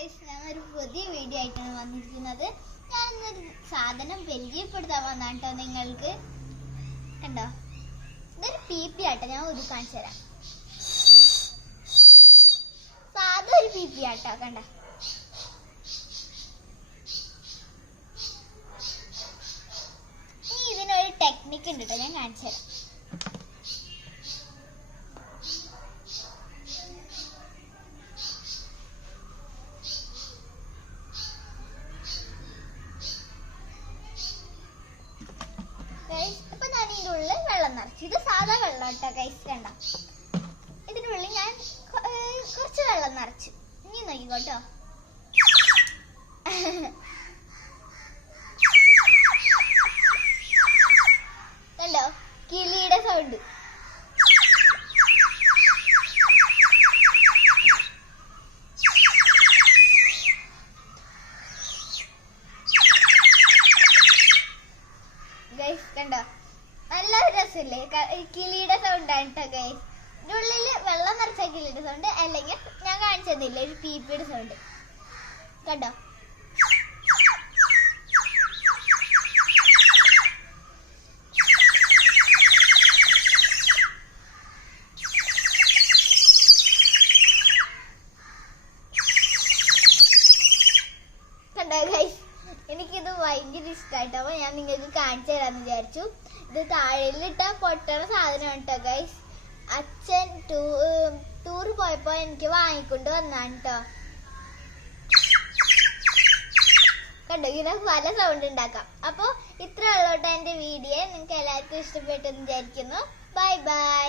Guys ഞാൻ ഒരു പുതിയ വീഡിയോ ആയിട്ടാണ് വന്നിരിക്കുന്നത്. ഞാൻ ഇന്നൊരു സാധനം പരിചയപ്പെടുത്താൻ വന്നാണ് കേട്ടോ നിങ്ങൾക്ക്. കണ്ടോ? ഇതൊരു പി പി ആട്ടോ. ഞാൻ ഒരു കാണിച്ചു തരാം. സാധാ ഒരു പി പി ആട്ടോ. കണ്ട? ഇതിനൊരു ടെക്നിക്ക് ഉണ്ട് കേട്ടോ ഞാൻ കാണിച്ചു തരാം. ഗൈസ് ഞാൻ ഇതിന്റെ ഉള്ളിൽ വെള്ളം നിറച്ചു. ഇത് സാധാ വെള്ളം കേട്ടോ ഗൈസ് വേണ്ട. ഇതിന്റെ ഉള്ളിൽ ഞാൻ കുറച്ച് വെള്ളം നിറച്ചു. ഇനി നോക്കിക്കോട്ടോ കണ്ടോ? കിളിയുടെ സൗണ്ട് കണ്ടോ? നല്ല രസമില്ലേ? കിളിയുടെ സൗണ്ട് ആണ് കേട്ടോ ഗൈസ് ഇതിനുള്ളിൽ വെള്ളം നിറച്ച കിളിയുടെ സൗണ്ട് അല്ലെങ്കിൽ ഞാൻ കാണിച്ചു ഒരു പീപ്പിയുടെ സൗണ്ട് കണ്ടോ? ഭയങ്കര ഇഷ്ടമായിട്ടോ അപ്പോൾ ഞാൻ നിങ്ങൾക്ക് കാണിച്ചു തരാന്ന് വിചാരിച്ചു. ഇത് താഴെയിലിട്ട പൊട്ടണ സാധനമാണ് കേട്ടോ ഗൈസ് അച്ഛൻ ടൂ ടൂർ പോയപ്പോൾ എനിക്ക് വാങ്ങിക്കൊണ്ട് വന്നാണ് കേട്ടോ കണ്ടോ? ഇങ്ങനെ പല സൗണ്ട് ഉണ്ടാക്കാം. അപ്പോൾ ഇത്ര ഉള്ളോട്ടോ എന്റെ വീഡിയോ നിങ്ങൾക്ക് എല്ലാവർക്കും ഇഷ്ടപ്പെട്ടെന്ന് വിചാരിക്കുന്നു. Bye bye